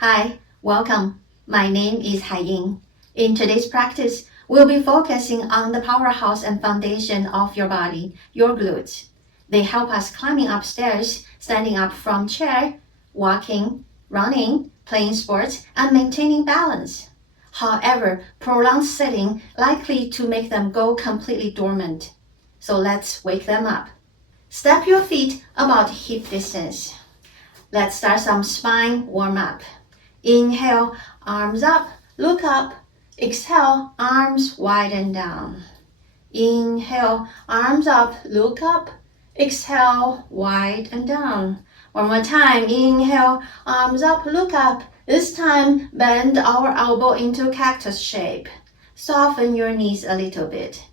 Hi, welcome. My name is Haiying. In today's practice, we'll be focusing on the powerhouse and foundation of your body, your glutes. They help us climbing upstairs, standing up from chair, walking, running, playing sports, and maintaining balance. However, prolonged sitting likely to make them go completely dormant. So let's wake them up. Step your feet about hip distance. Let's start some spine warm-up. Inhale, arms up, look up. Exhale, arms widen down. Inhale, arms up, look up. Exhale, widen down. One more time. Inhale, arms up, look up. This time, bend our elbow into cactus shape. Soften your knees a little bit.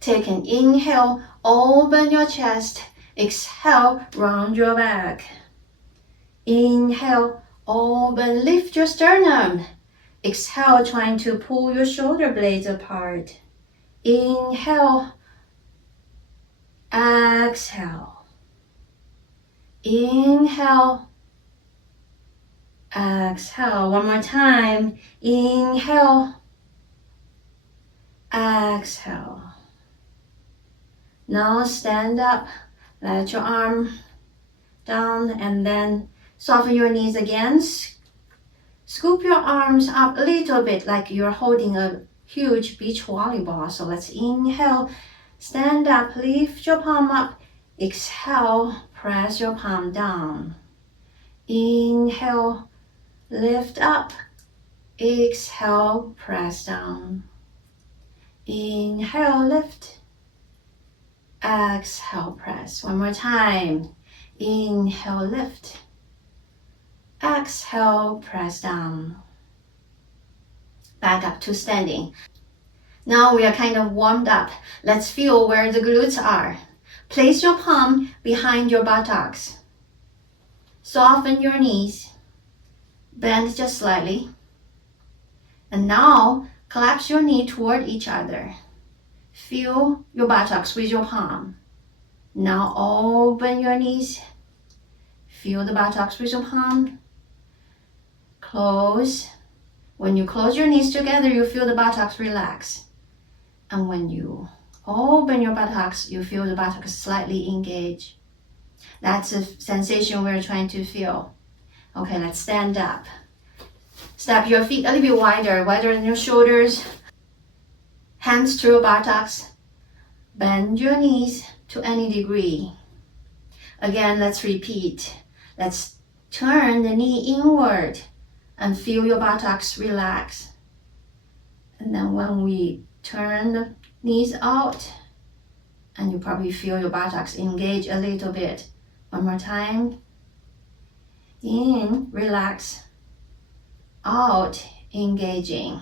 Take an inhale, open your chest. Exhale, round your back. Inhale, open, lift your sternum. Exhale, trying to pull your shoulder blades apart. Inhale, exhale. Inhale, exhale. One more time. Inhale, exhale. Now stand up. Let your arm down and then soften your knees again. Scoop your arms up a little bit like you're holding a huge beach volleyball. So let's inhale, stand up, lift your palm up. Exhale, press your palm down. Inhale, lift up. Exhale, press down. Inhale, lift. Exhale, press. One more time. Inhale, lift. Exhale, press down. Back up to standing. Now we are kind of warmed up. Let's feel where the glutes are. Place your palm behind your buttocks. Soften your knees. Bend just slightly. And now collapse your knee toward each other. Feel your buttocks with your palm. Now open your knees. Feel the buttocks with your palm. Close. When you close your knees together, you feel the buttocks relax. And when you open your buttocks, you feel the buttocks slightly engage. That's a sensation we're trying to feel. Okay, let's stand up. Step your feet a little bit wider than your shoulders. Hands to your buttocks. Bend your knees to any degree. Again, let's repeat. Let's turn the knee inward and feel your buttocks relax. And then when we turn the knees out, and you probably feel your buttocks engage a little bit. One more time. In, relax. Out, engaging.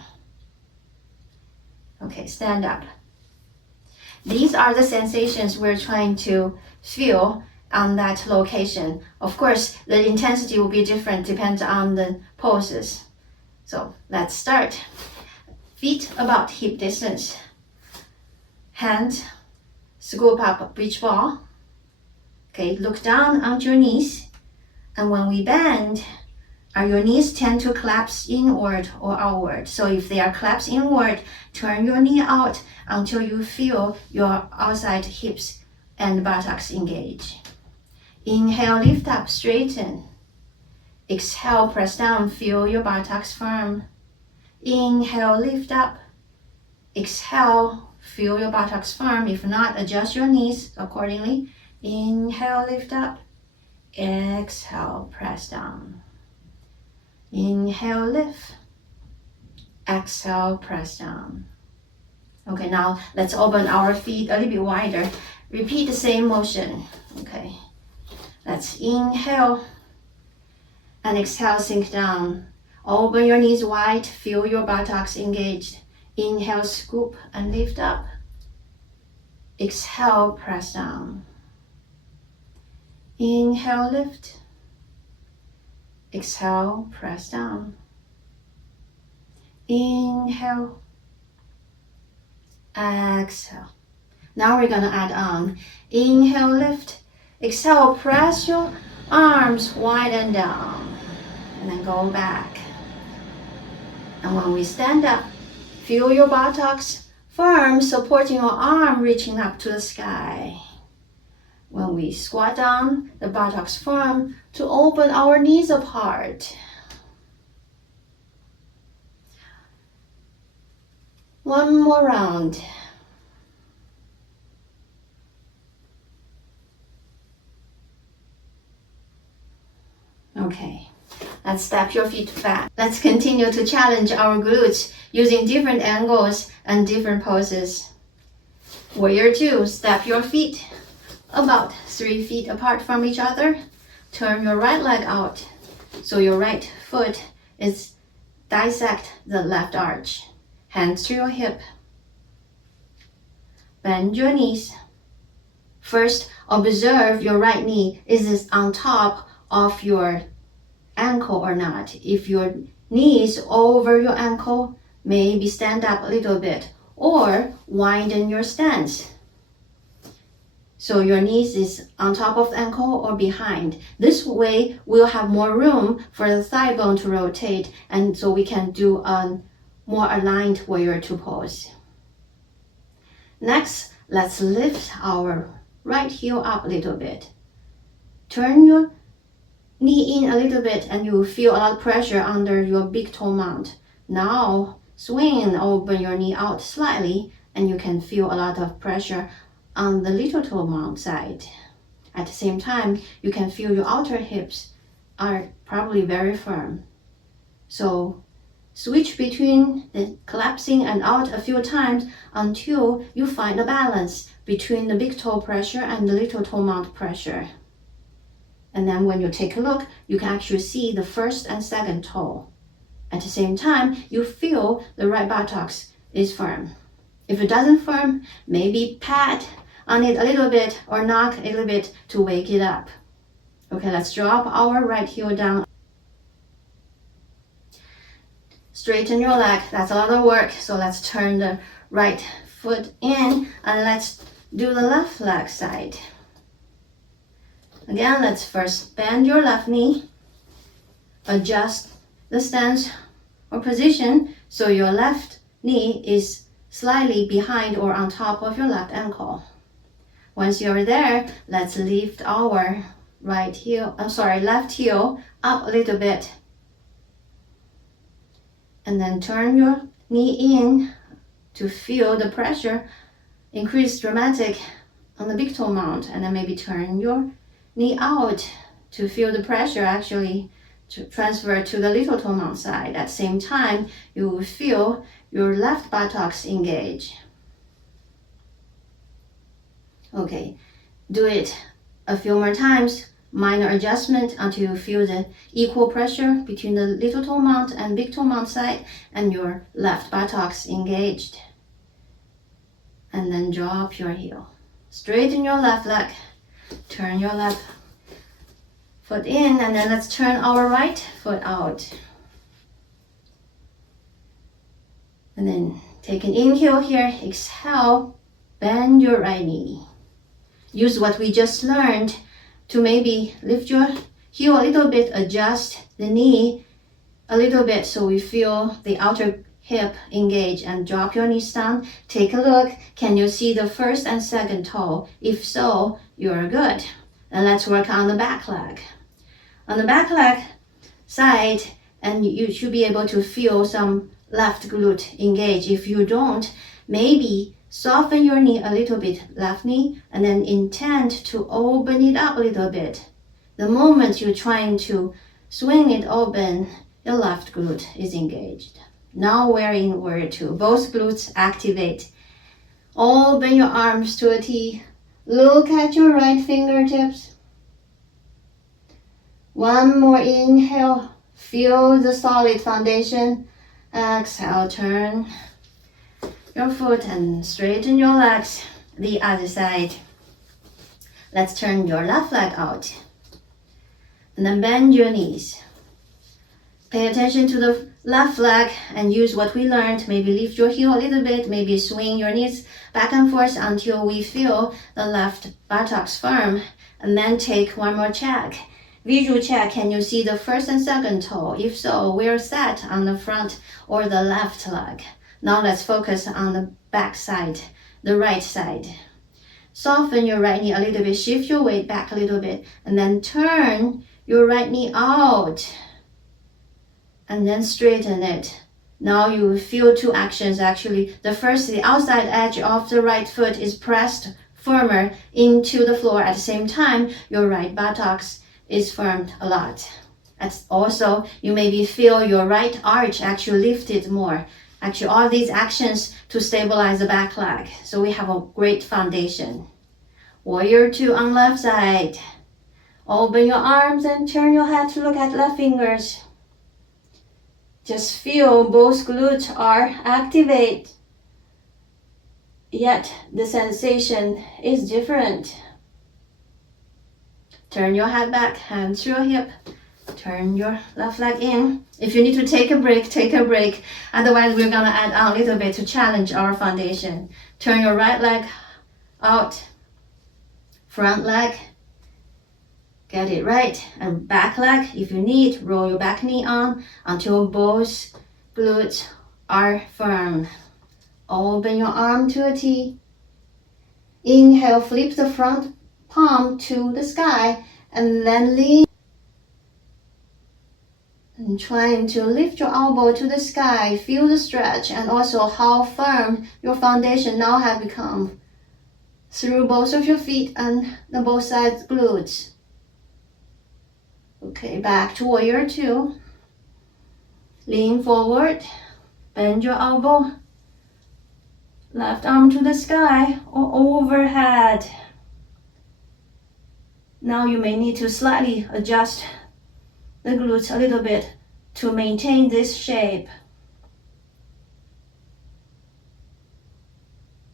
Okay, stand up. These are the sensations we're trying to feel on that location. Of course, the intensity will be different, depends on the poses. So let's start. Feet about hip distance. Hands scoop up beach ball. Okay, look down onto your knees. And when we bend, your knees tend to collapse inward or outward. So if they are collapsed inward, turn your knee out until you feel your outside hips and buttocks engage. Inhale, lift up, straighten. Exhale, press down, feel your buttocks firm. Inhale, lift up. Exhale, feel your buttocks firm. If not, adjust your knees accordingly. Inhale, lift up. Exhale, press down. Inhale, lift. Exhale, press down. Okay, now let's open our feet a little bit wider. Repeat the same motion. Okay. Let's inhale and exhale, sink down. Open your knees wide, feel your buttocks engaged. Inhale, scoop and lift up. Exhale, press down. Inhale, lift. Exhale, press down. Inhale. Exhale. Now we're gonna add on. Inhale, lift. Exhale, press your arms wide and down. And then go back. And when we stand up, feel your buttocks firm, supporting your arm reaching up to the sky. When we squat down, the buttocks firm to open our knees apart. One more round. Okay, let's step your feet back. Let's continue to challenge our glutes using different angles and different poses. Warrior 2, step your feet about 3 feet apart from each other. Turn your right leg out so your right foot is dissect the left arch. Hands to your hip. Bend your knees. First, observe your right knee. Is this on top of your ankle or not? If your knee is over your ankle, maybe stand up a little bit or widen your stance. So your knees is on top of the ankle or behind. This way, we'll have more room for the thigh bone to rotate, and so we can do a more aligned warrior 2 pose. Next, let's lift our right heel up a little bit. Turn your knee in a little bit and you will feel a lot of pressure under your big toe mount. Now, swing and open your knee out slightly and you can feel a lot of pressure on the little toe mount side. At the same time, you can feel your outer hips are probably very firm. So switch between the collapsing and out a few times until you find a balance between the big toe pressure and the little toe mount pressure. And then when you take a look, you can actually see the first and second toe. At the same time, you feel the right buttocks is firm. If it doesn't firm, maybe pat on it a little bit or knock a little bit to wake it up. Okay, let's drop our right heel down. Straighten your leg, that's a lot of work. So let's turn the right foot in and let's do the left leg side. Again, let's first bend your left knee. Adjust the stance or position so your left knee is slightly behind or on top of your left ankle. Once you're there, let's lift our left heel up a little bit. And then turn your knee in to feel the pressure increase dramatic on the big toe mount. And then maybe turn your knee out to feel the pressure actually to transfer to the little toe mount side. At the same time, you will feel your left buttocks engage. Okay, do it a few more times. Minor adjustment until you feel the equal pressure between the little toe mount and big toe mount side and your left buttocks engaged. And then drop your heel. Straighten your left leg. Turn your left foot in and then let's turn our right foot out. And then take an inhale here, exhale, bend your right knee. Use what we just learned to maybe lift your heel a little bit, adjust the knee a little bit so we feel the outer hip engage and drop your knees down. Take a look. Can you see the first and second toe? If so, you're good. And let's work on the back leg. On the back leg side, and you should be able to feel some left glute engage. If you don't, maybe soften your knee a little bit, left knee, and then intend to open it up a little bit. The moment you're trying to swing it open, the left glute is engaged. Now we're in warrior 2. Both glutes activate. Open your arms to a T. Look at your right fingertips. One more inhale. Feel the solid foundation. Exhale, turn your foot and straighten your legs. The other side. Let's turn your left leg out. And then bend your knees. Pay attention to the left leg and use what we learned. Maybe lift your heel a little bit. Maybe swing your knees back and forth until we feel the left buttocks firm. And then take one more check. Visual check, can you see the first and second toe? If so, we're set on the front or the left leg. Now let's focus on the back side, the right side. Soften your right knee a little bit, shift your weight back a little bit, and then turn your right knee out. And then straighten it. Now you will feel two actions actually. The first, the outside edge of the right foot is pressed firmer into the floor. At the same time, your right buttocks is firmed a lot. Also, you maybe feel your right arch actually lifted more. Actually, all these actions to stabilize the back leg. So we have a great foundation. Warrior 2 on left side. Open your arms and turn your head to look at left fingers. Just feel both glutes are activated. Yet the sensation is different. Turn your head back, hands to your hip. Turn your left leg in. If you need to take a break, take a break. Otherwise, we're gonna add on a little bit to challenge our foundation. Turn your right leg out. Front leg. Get it right. And back leg, if you need, roll your back knee on until both glutes are firm. Open your arm to a T. Inhale, flip the front palm to the sky and then lean. And trying to lift your elbow to the sky. Feel the stretch and also how firm your foundation now have become through both of your feet and the both sides glutes. Okay, back to warrior 2. Lean forward, bend your elbow, left arm to the sky or overhead. Now you may need to slightly adjust the glutes a little bit to maintain this shape.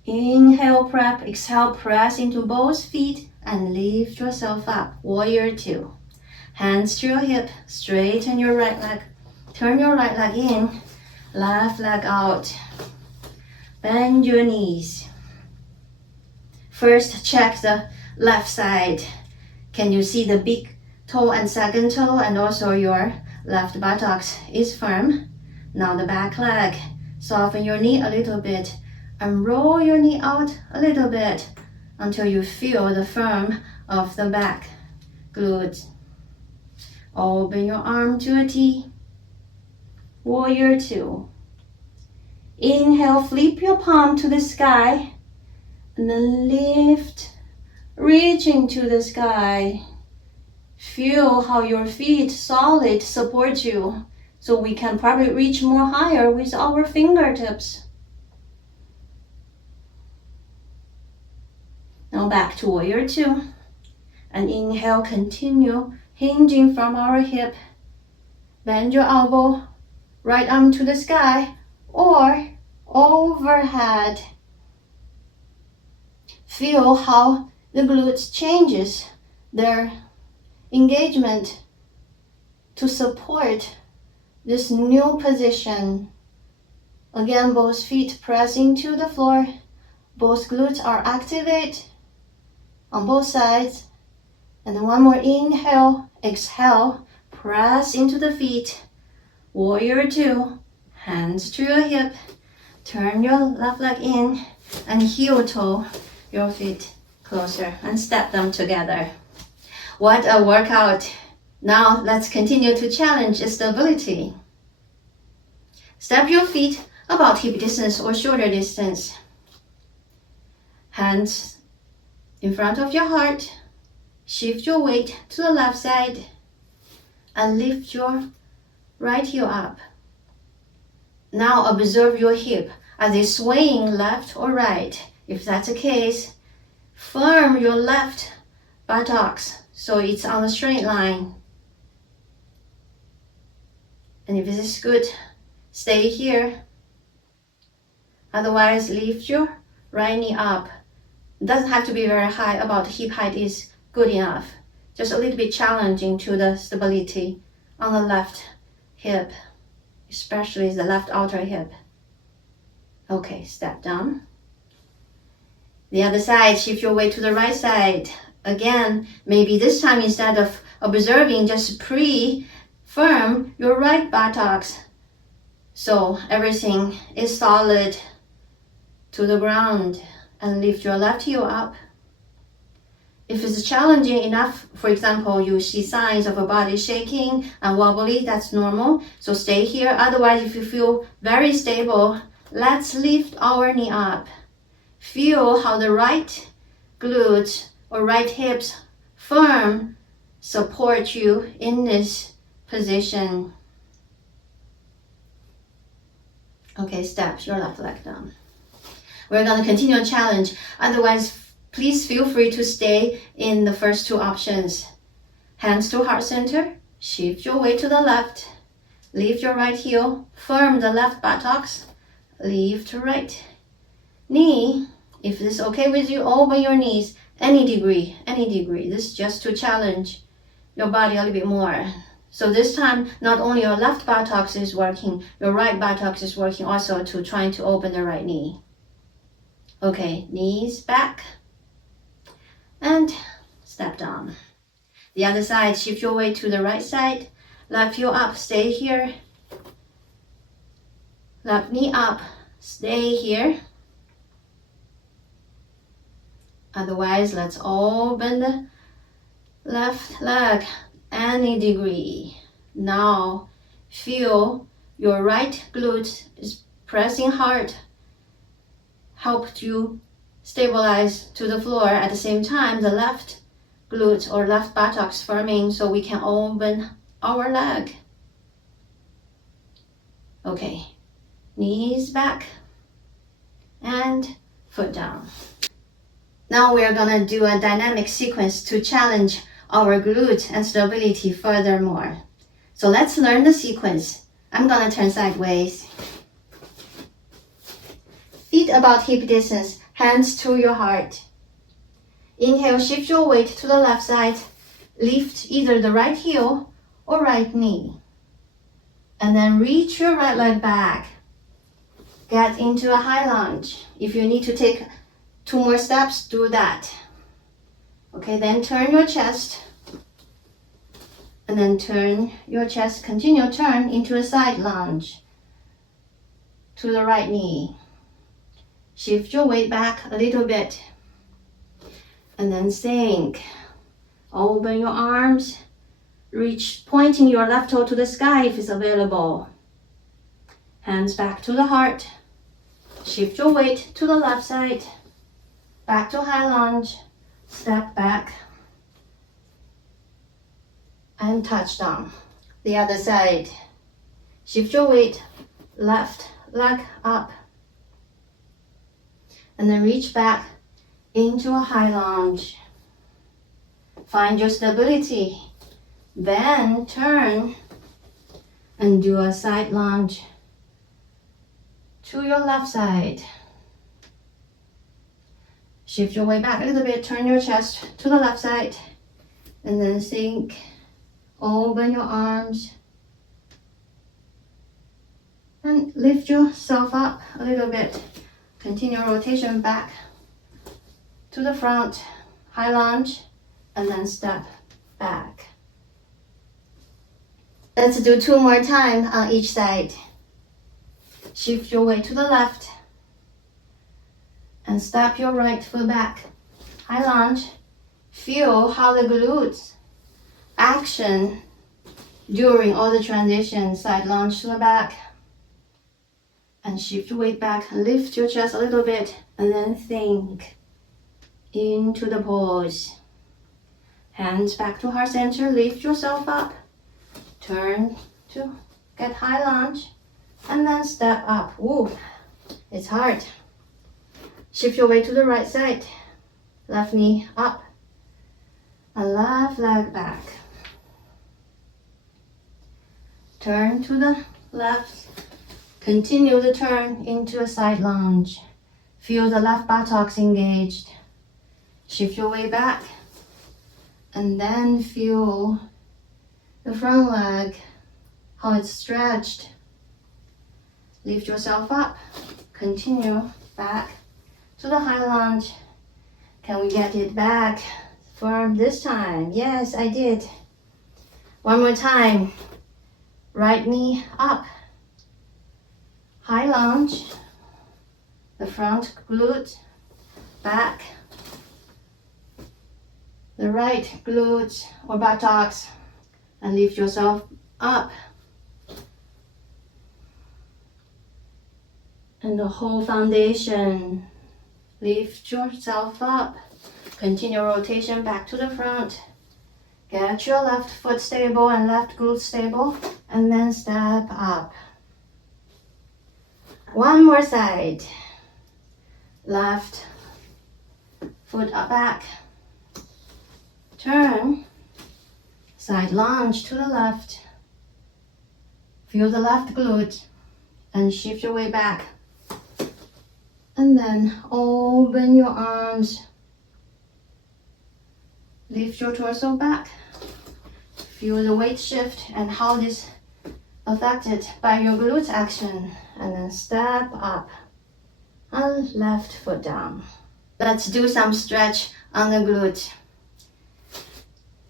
Inhale, prep, exhale, press into both feet and lift yourself up. Warrior 2. Hands to your hip, straighten your right leg. Turn your right leg in, left leg out. Bend your knees. First, check the left side. Can you see the big toe and second toe, and also your left buttocks is firm? Now the back leg. Soften your knee a little bit and roll your knee out a little bit until you feel the firm of the back glutes. Open your arm to a T. Warrior 2. Inhale, flip your palm to the sky and then lift, reaching to the sky. Feel how your feet solid support you, so we can probably reach more higher with our fingertips. Now back to warrior 2. And inhale, continue hinging from our hip. Bend your elbow, right arm to the sky or overhead. Feel how the glutes changes their engagement to support this new position. Again, both feet pressing to the floor. Both glutes are activated on both sides. And then one more inhale, exhale, press into the feet. Warrior 2, hands to your hip. Turn your left leg in and heel toe your feet closer and step them together. What a workout. Now let's continue to challenge stability. Step your feet about hip distance or shoulder distance. Hands in front of your heart. Shift your weight to the left side and lift your right heel up. Now observe your hip. Are they swaying left or right? If that's the case, firm your left buttocks so it's on a straight line. And if this is good, stay here. Otherwise, lift your right knee up. It doesn't have to be very high, about hip height is good enough. Just a little bit challenging to the stability on the left hip, especially the left outer hip. Okay, step down. The other side, shift your weight to the right side. Again, maybe this time instead of observing, just pre-firm your right buttocks so everything is solid to the ground, and lift your left heel up. If it's challenging enough, for example, you see signs of a body shaking and wobbly, that's normal. So stay here. Otherwise, if you feel very stable, let's lift our knee up. Feel how the right glute or right hips firm support you in this position. Okay, step your left leg down. We're going to continue a challenge. Otherwise, please feel free to stay in the first two options. Hands to heart center. Shift your weight to the left. Lift your right heel. Firm the left buttocks. Lift right knee. If this is okay with you, open your knees any degree. This is just to challenge your body a little bit more. So this time, not only your left buttocks is working, your right buttocks is working also to trying to open the right knee. Okay, knees back. And step down. The other side, shift your weight to the right side. Left heel up, stay here. Left knee up, stay here. Otherwise, let's open the left leg any degree. Now, feel your right glute is pressing hard. Helped you stabilize to the floor. At the same time, the left glute or left buttocks firming so we can open our leg. Okay, knees back and foot down. Now we are gonna do a dynamic sequence to challenge our glute and stability furthermore. So let's learn the sequence. I'm gonna turn sideways. Feet about hip distance, hands to your heart. Inhale, shift your weight to the left side. Lift either the right heel or right knee. And then reach your right leg back. Get into a high lunge. If you need to take 2 more steps, do that. Okay, then turn your chest. And then turn your chest, continue turn into a side lunge to the right knee. Shift your weight back a little bit. And then sink. Open your arms. Reach, pointing your left toe to the sky if it's available. Hands back to the heart. Shift your weight to the left side. Back to high lunge. Step back. And touch down. The other side. Shift your weight. Left leg up. And then reach back into a high lunge. Find your stability. Then turn and do a side lunge to your left side. Shift your weight back a little bit, turn your chest to the left side, and then sink. Open your arms and lift yourself up a little bit. Continue rotation back to the front, high lunge, and then step back. Let's do 2 more times on each side. Shift your weight to the left and step your right foot back. High lunge. Feel how the glutes action during all the transitions. Side lunge to the back. And shift your weight back. Lift your chest a little bit and then sink into the pose. Hands back to heart center. Lift yourself up. Turn to get high lunge and then step up. Woo, it's hard. Shift your weight to the right side. Left knee up and left leg back. Turn to the left. Continue the turn into a side lunge. Feel the left buttocks engaged. Shift your weight back and then feel the front leg, how it's stretched. Lift yourself up. Continue back to the high lunge. Can we get it back? Firm this time. Yes, I did. One more time. Right knee up. High lunge. The front glute. Back. The right glute or buttocks. And lift yourself up. And the whole foundation. Lift yourself up. Continue rotation back to the front. Get your left foot stable and left glute stable. And then step up. One more side. Left foot up back. Turn. Side lunge to the left. Feel the left glute. And shift your way back. And then open your arms. Lift your torso back. Feel the weight shift and how this affected by your glute action. And then step up and left foot down. Let's do some stretch on the glute.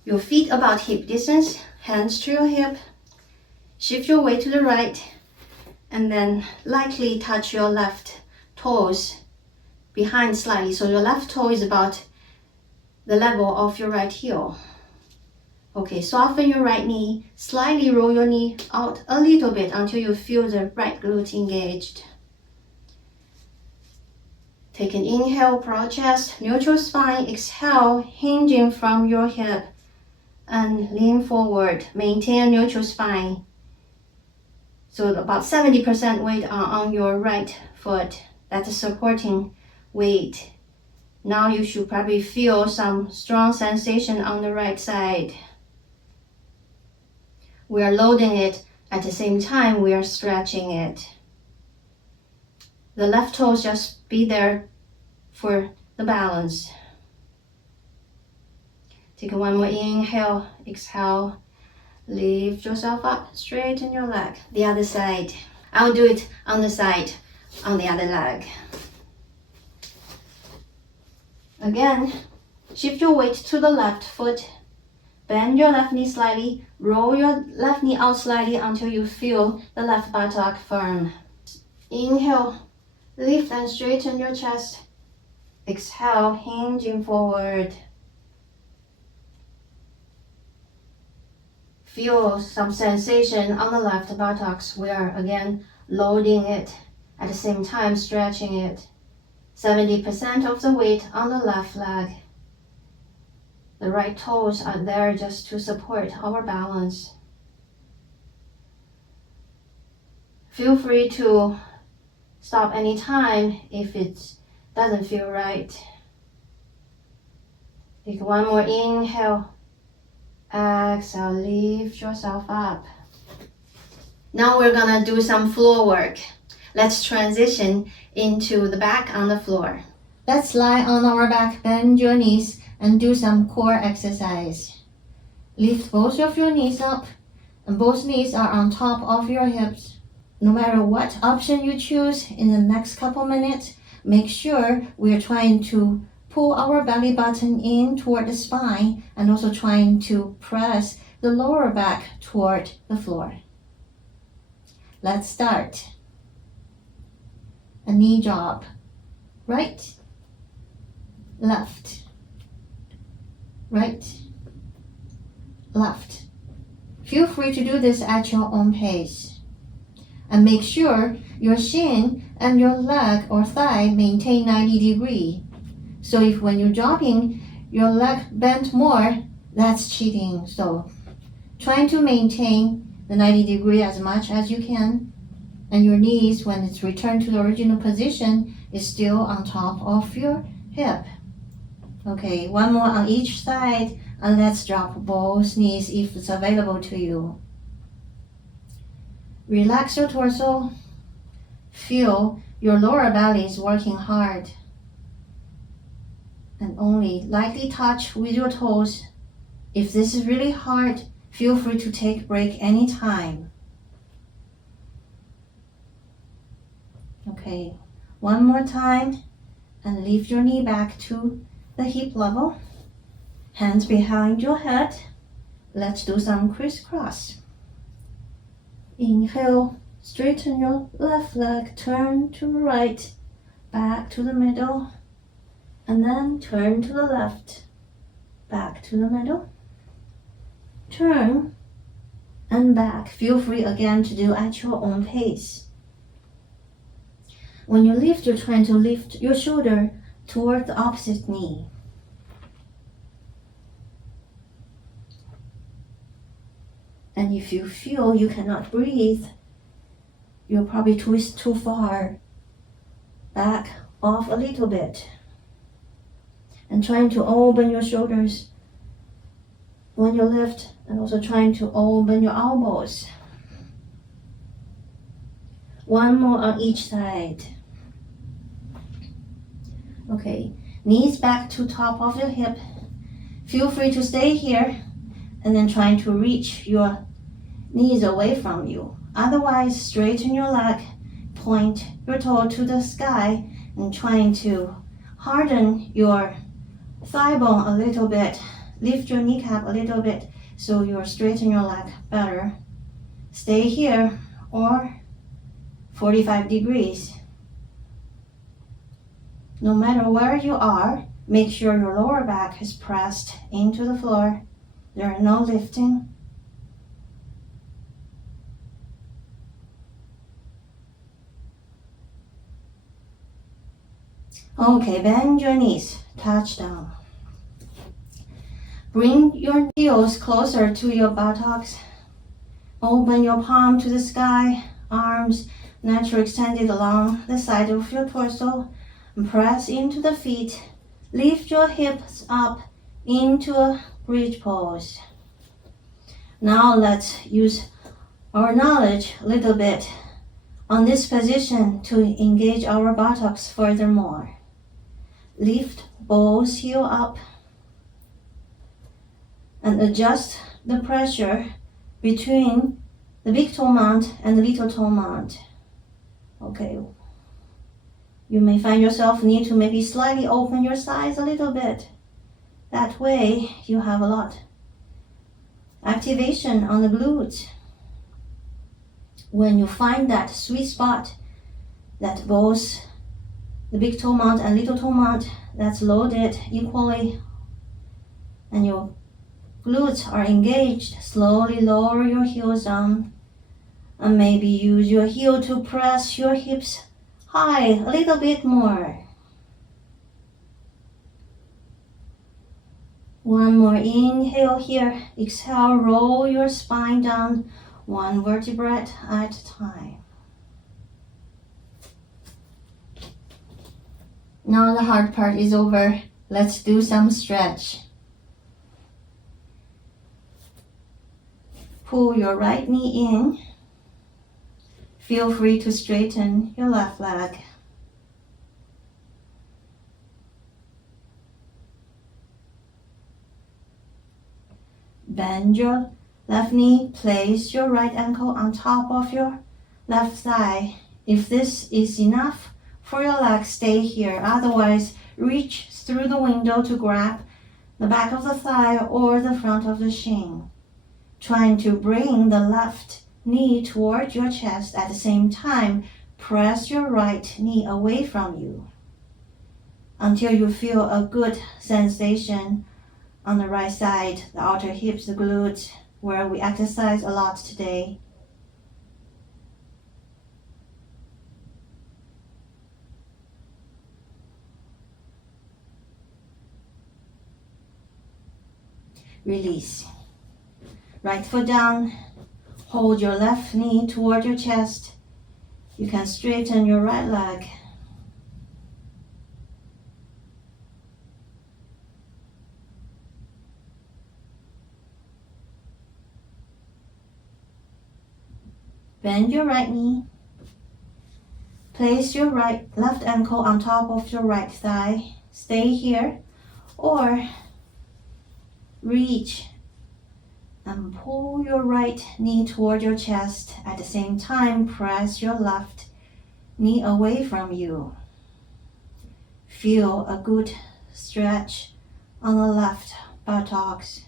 Your feet about hip distance, hands to your hip. Shift your weight to the right and then lightly touch your left toes behind slightly. So your left toe is about the level of your right heel. Okay, soften your right knee, slightly roll your knee out a little bit until you feel the right glute engaged. Take an inhale, broad chest, neutral spine, exhale, hinging from your hip and lean forward, maintain a neutral spine. So about 70% weight are on your right foot, that's a supporting weight. Now you should probably feel some strong sensation on the right side. We are loading it at the same time we are stretching it. The left toes just be there for the balance. Take one more inhale, exhale. Lift yourself up, straighten your leg. The other side. I'll do it on the side, on the other leg. Again, shift your weight to the left foot. Bend your left knee slightly. Roll your left knee out slightly until you feel the left buttock firm. Inhale, lift and straighten your chest. Exhale, hinging forward. Feel some sensation on the left buttocks. We are again loading it at the same time stretching it. 70% of the weight on the left leg. The right toes are there just to support our balance. Feel free to stop anytime if it doesn't feel right. Take one more inhale. Exhale, lift yourself up. Now we're gonna do some floor work. Let's transition into the back on the floor. Let's lie on our back, bend your knees, and do some core exercise. Lift both of your knees up, and both knees are on top of your hips. No matter what option you choose in the next couple minutes, make sure we're trying to pull our belly button in toward the spine and also trying to press the lower back toward the floor. Let's start. A knee drop. Right, left, right, left. Feel free to do this at your own pace. And make sure your shin and your leg or thigh maintain 90 degrees. So if when you're dropping, your leg bent more, that's cheating. So trying to maintain the 90 degree as much as you can. And your knees, when it's returned to the original position, is still on top of your hip. Okay, one more on each side, and let's drop both knees if it's available to you. Relax your torso. Feel your lower belly is working hard. And only lightly touch with your toes. If this is really hard, feel free to take a break anytime. Okay, one more time, and lift your knee back to the hip level. Hands behind your head. Let's do some crisscross. Inhale, straighten your left leg, turn to the right, back to the middle, and then turn to the left, back to the middle, turn, and back. Feel free again to do at your own pace. When you lift, you're trying to lift your shoulder toward the opposite knee. And if you feel you cannot breathe, you'll probably twist too far. Back off a little bit. And trying to open your shoulders when you lift, and also trying to open your elbows. One more on each side. Okay, knees back to top of your hip. Feel free to stay here and then trying to reach your knees away from you. Otherwise, straighten your leg, point your toe to the sky, and trying to harden your thigh bone a little bit. Lift your kneecap a little bit so you'll straighten your leg better. Stay here or 45 degrees. No matter where you are, make sure your lower back is pressed into the floor. There are no lifting. Okay, bend your knees, touch down. Bring your heels closer to your buttocks. Open your palm to the sky, arms naturally extended along the side of your torso. And press into the feet. Lift your hips up into a bridge pose. Now let's use our knowledge a little bit on this position to engage our buttocks furthermore. Lift both heels up and adjust the pressure between the big toe mount and the little toe mount. Okay. You may find yourself need to maybe slightly open your thighs a little bit. That way you have a lot activation on the glutes. When you find that sweet spot that both the big toe mount and little toe mount that's loaded equally and your glutes are engaged, slowly lower your heels down and maybe use your heel to press your hips high a little bit more. One more inhale here. Exhale, roll your spine down one vertebra at a time. Now the hard part is over. Let's do some stretch. Pull your right knee in. Feel free to straighten your left leg. Bend your left knee. Place your right ankle on top of your left thigh. If this is enough for your leg, stay here. Otherwise, reach through the window to grab the back of the thigh or the front of the shin. Trying to bring the left knee toward your chest. At the same time, press your right knee away from you until you feel a good sensation on the right side, the outer hips, the glutes, where we exercise a lot today. Release. Right foot down. Hold your left knee toward your chest. You can straighten your right leg. Bend your right knee. Place your left ankle on top of your right thigh. Stay here or reach and pull your right knee toward your chest. At the same time, press your left knee away from you. Feel a good stretch on the left buttocks.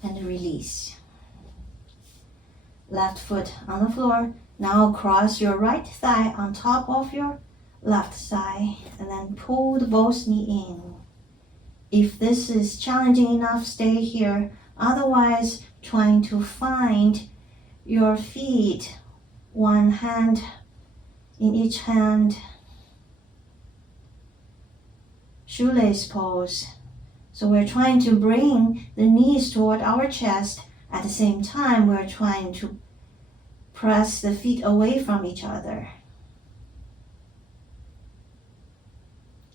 And release. Left foot on the floor. Now cross your right thigh on top of your left thigh and then pull the both knee in. If this is challenging enough, stay here. Otherwise, trying to find your feet, one hand in each hand. Shoelace pose. So we're trying to bring the knees toward our chest. At the same time, we're trying to press the feet away from each other.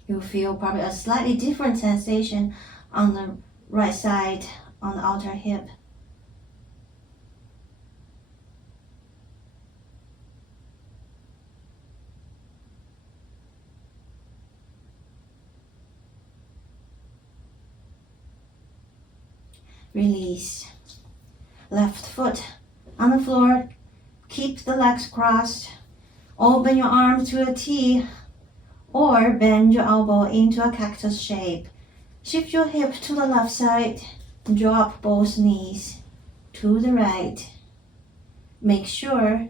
You feel probably a slightly different sensation on the right side, on the outer hip. Release. Left foot on the floor. Keep the legs crossed. Open your arms to a T or bend your elbow into a cactus shape. Shift your hip to the left side. Drop both knees to the right. Make sure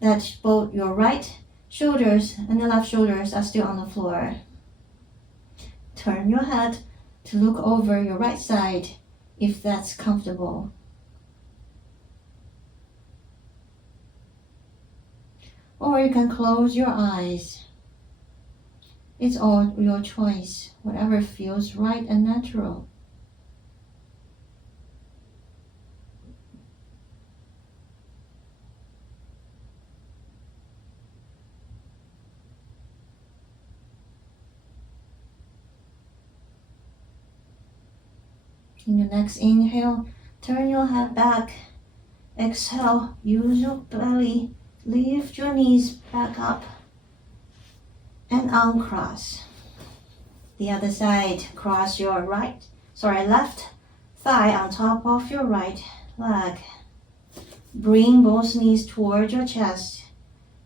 that both your right shoulders and the left shoulders are still on the floor. Turn your head to look over your right side if that's comfortable. Or you can close your eyes. It's all your choice, whatever feels right and natural. In your next inhale, turn your head back. Exhale, use your belly. Lift your knees back up and uncross. The other side, cross your left thigh on top of your right leg. Bring both knees towards your chest.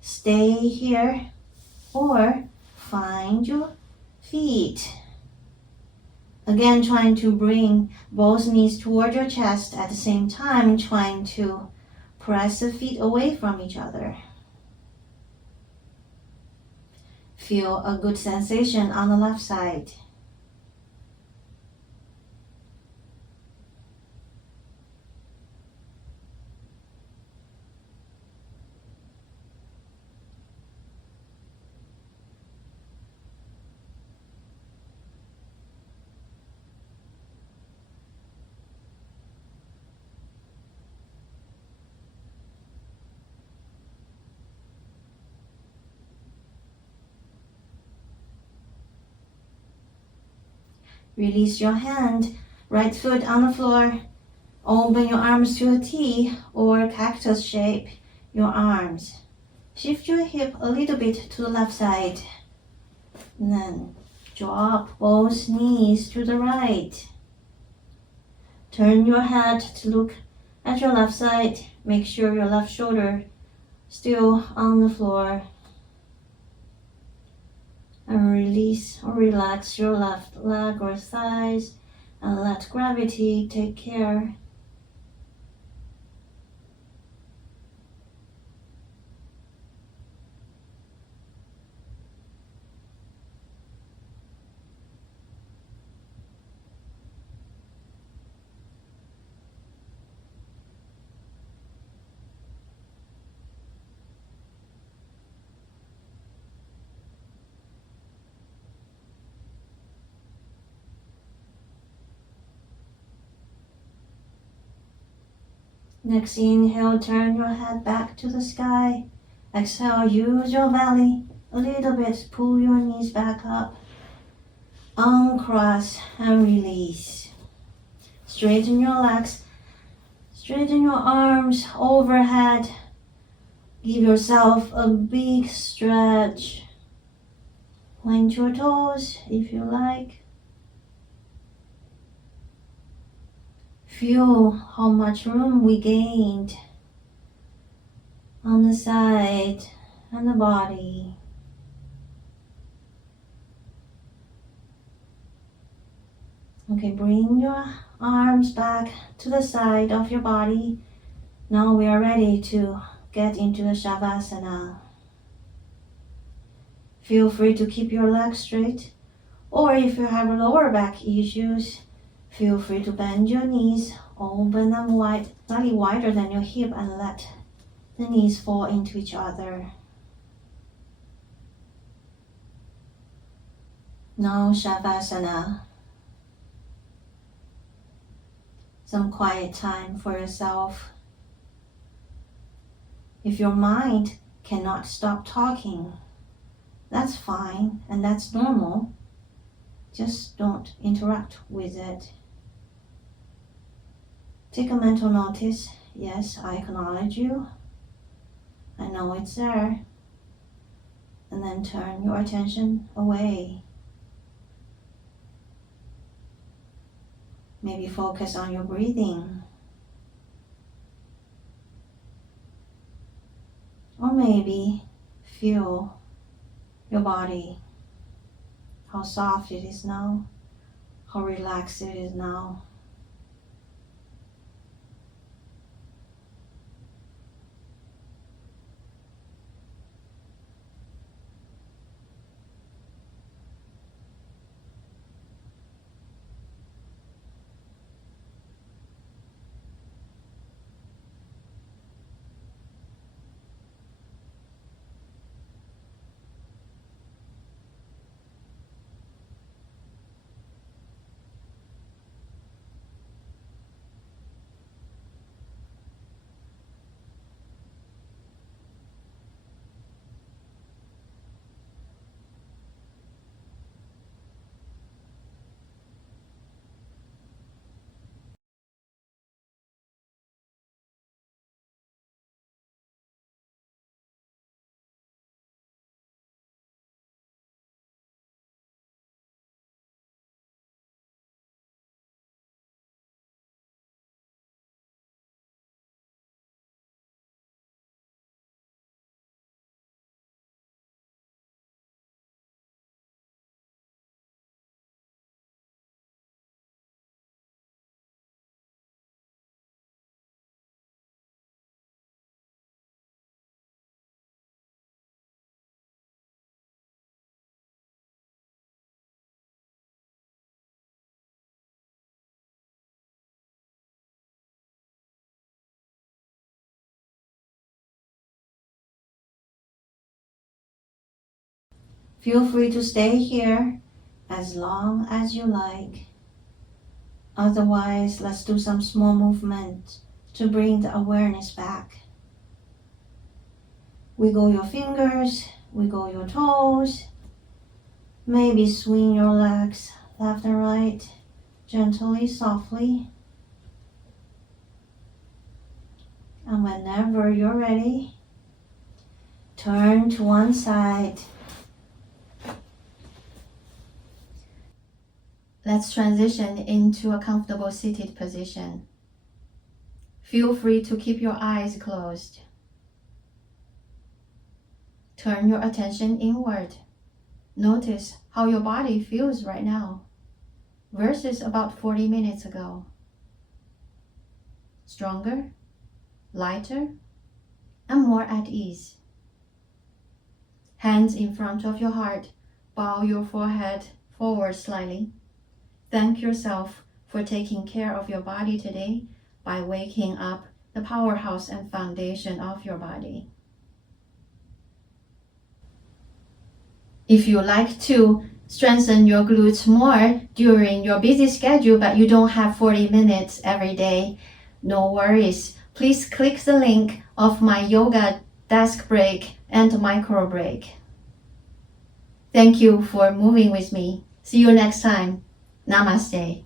Stay here or find your feet. Again, trying to bring both knees toward your chest at the same time, trying to press the feet away from each other. Feel a good sensation on the left side. Release your hand, right foot on the floor. Open your arms to a T or cactus shape your arms. Shift your hip a little bit to the left side. And then drop both knees to the right. Turn your head to look at your left side. Make sure your left shoulder still on the floor. And release or relax your left leg or thighs and let gravity take care. Next inhale, turn your head back to the sky. Exhale, use your belly a little bit, pull your knees back up. Uncross and release. Straighten your legs, straighten your arms overhead. Give yourself a big stretch. Point your toes if you like. Feel how much room we gained on the side and the body. Okay, bring your arms back to the side of your body. Now we are ready to get into the Shavasana. Feel free to keep your legs straight, or if you have lower back issues, feel free to bend your knees, open them wide, slightly wider than your hip, and let the knees fall into each other. Now Shavasana. Some quiet time for yourself. If your mind cannot stop talking, that's fine and that's normal. Just don't interact with it. Take a mental notice. Yes, I acknowledge you. I know it's there. And then turn your attention away. Maybe focus on your breathing. Or maybe feel your body, how soft it is now, how relaxed it is now. Feel free to stay here as long as you like. Otherwise, let's do some small movement to bring the awareness back. Wiggle your fingers, wiggle your toes. Maybe swing your legs left and right, gently, softly. And whenever you're ready, turn to one side. Let's transition into a comfortable seated position. Feel free to keep your eyes closed. Turn your attention inward. Notice how your body feels right now versus about 40 minutes ago. Stronger, lighter, and more at ease. Hands in front of your heart, bow your forehead forward slightly. Thank yourself for taking care of your body today by waking up the powerhouse and foundation of your body. If you like to strengthen your glutes more during your busy schedule but you don't have 40 minutes every day, no worries. Please click the link of my yoga desk break and micro break. Thank you for moving with me. See you next time. Namaste.